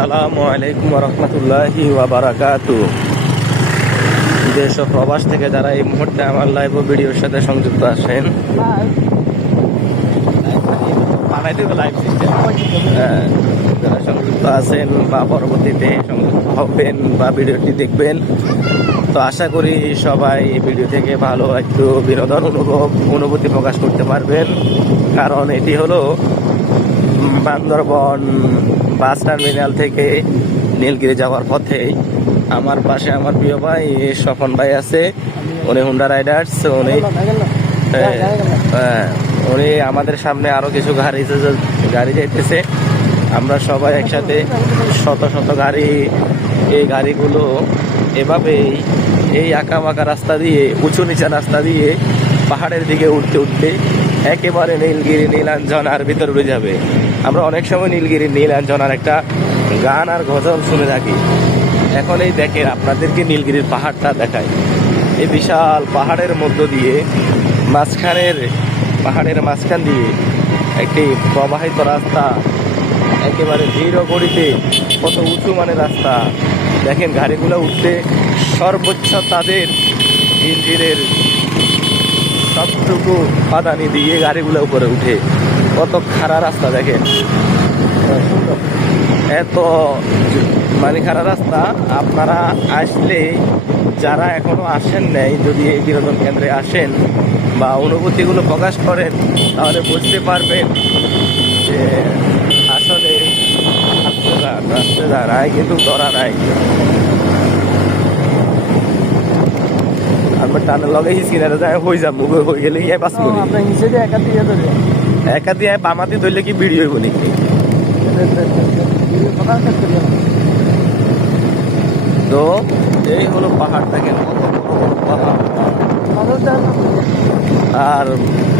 আসসালামু আলাইকুম রহমতুল্লাহি ওয়া বারাকাতুহু। দেশ ও প্রবাস থেকে যারা এই মুহূর্তে আমার লাইভ ও ভিডিওর সাথে সংযুক্ত আছেন, যারা সংযুক্ত আছেন বা পরবর্তীতে সংযুক্ত হবেন বা ভিডিওটি দেখবেন, তো আশা করি সবাই এই ভিডিও থেকে ভালো একটু বিনোদন অনুভূতি প্রকাশ করতে পারবেন। কারণ এটি হলো বান্দরবন বাস টার্মিনাল থেকে নীলগিরি যাওয়ার পথে। আমার পাশে আমার প্রিয় ভাই স্বপন ভাই আছে, উনি হুন্ডা রাইডার্স। উনি আমাদের সামনে আরো কিছু গাড়ি যাইতেছে। আমরা সবাই একসাথে শত শত গাড়ি, এই গাড়িগুলো এভাবেই এই আঁকা বাঁকা রাস্তা দিয়ে, উঁচু নিচা রাস্তা দিয়ে পাহাড়ের দিকে উঠতে উঠতে একেবারে নীলগিরি নীলাঞ্জনার ভিতর উড়ে যাবে। আমরা অনেক সময় নীলগিরি নীলাঞ্জনার একটা গান আর গজল শুনে থাকি। এখন এই দেখেন, আপনাদেরকে নীলগিরির পাহাড়টা দেখায়। এই বিশাল পাহাড়ের মধ্য দিয়ে পাহাড়ের মাঝখান দিয়ে একটি প্রবাহিত রাস্তা, একেবারে ধীর গতিতে, কত উঁচু মানের রাস্তা। দেখেন গাড়িগুলো উঠতে সর্বোচ্চ তাদের ইঞ্জিনের সবটুকু পাদানি দিয়ে গাড়িগুলো উপরে উঠে। কত খাড়া রাস্তা দেখেন, এত খাড়া রাস্তা। আপনারা আসলে, যারা এখনো আসেন নাই, যদি এই বিনোদন কেন্দ্রে আসেন বা অনুভূতিগুলো প্রকাশ করেন, তাহলে বুঝতে পারবেন যে আসলে আসতে দাঁড়ায় কিন্তু ধরা নাই। আমরা টানের লগে সিনারে যায় হয়ে যাবো, হয়ে গেলে ইয়ে পাস করি একা দিয়ে বামাতি ধরলে কি ভিডিও হইব নাকি? তো এই হলো পাহাড়টা, কেন আর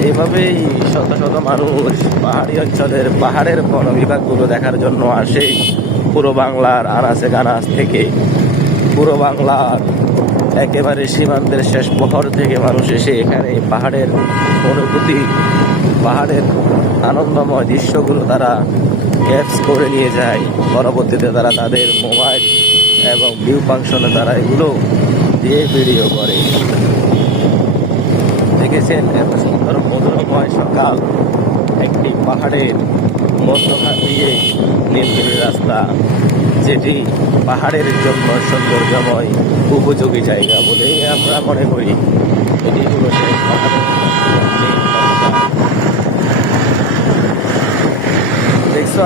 এইভাবেই শত শত মানুষ পাহাড়ি অঞ্চলের পাহাড়ের বন বিভাগগুলো দেখার জন্য আসে। পুরো বাংলার আনাচে কানাচ থেকে, পুরো বাংলার একেবারে সীমান্তের শেষ প্রহর থেকে মানুষ এসে এখানে পাহাড়ের অনুভূতি, পাহাড়ের আনন্দময় দৃশ্যগুলো তারা ক্যাপচ করে নিয়ে যায়। পরবর্তীতে তারা তাদের মোবাইল এবং ভিউ ফাংশনে তারা এগুলো দিয়ে ভিডিও করে। দেখেছেন এত সুন্দর মধুরময় সকাল, একটি পাহাড়ের মধ্যখান দিয়ে নীলগিরি রাস্তা, যেটি পাহাড়ের জন্য সৌন্দর্যময় উপযোগী জায়গা বলে আমরা মনে করি। এটি হলো সেই পাহাড়। দেখছো